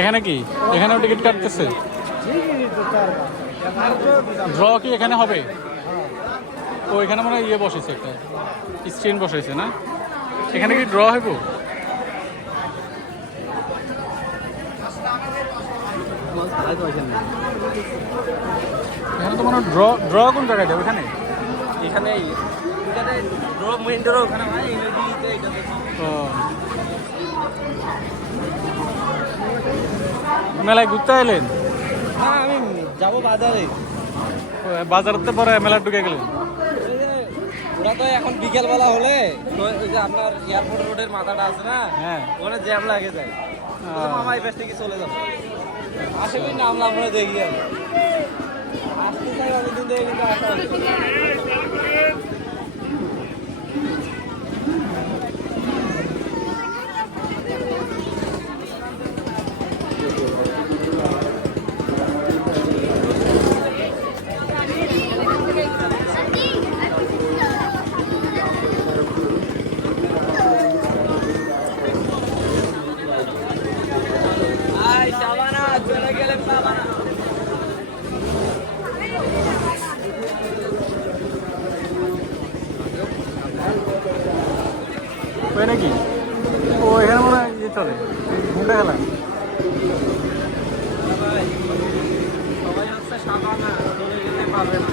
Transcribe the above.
এখানে কি এখানেও টিকিট কাটতেছে? ড্র কি এখানে হবে? ও এখানে মনে হয় ইয়ে বসেছে, একটা স্ক্রিন বসেছে না? এখানে কি ড্র হইব? এখানে তো মনে হয় ড্র ড্র কোন জায়গায় যাবে? এখানে এখানেই এখানে ড্র মেইন ড্র ওখানে হয় ও মেলায় ঘুরতে এলেন? না আমি যাবো বাজারে। বাজারতে পরে মেলা ঢুকে গেলেন? ওরা তো এখন বিকেলবেলা হলে ওই যে আপনার এয়ারপোর্ট রোডের মাথাটা আছে না, হ্যাঁ ওখানে জ্যাম লাগে যায়। মামা এই পাশ থেকে চলে যাবো, আসে কি নামলাম আমরা দেখি আর আসতে চাই অনেকদিন থেকে, কিন্তু আসা হচ্ছে না। ওই নাকি? ও এখানে মনে হয় ইয়ে চলে, ঘুমটা খেলা। সবাই হচ্ছে সাবানা, চলে যেতে পারবে না।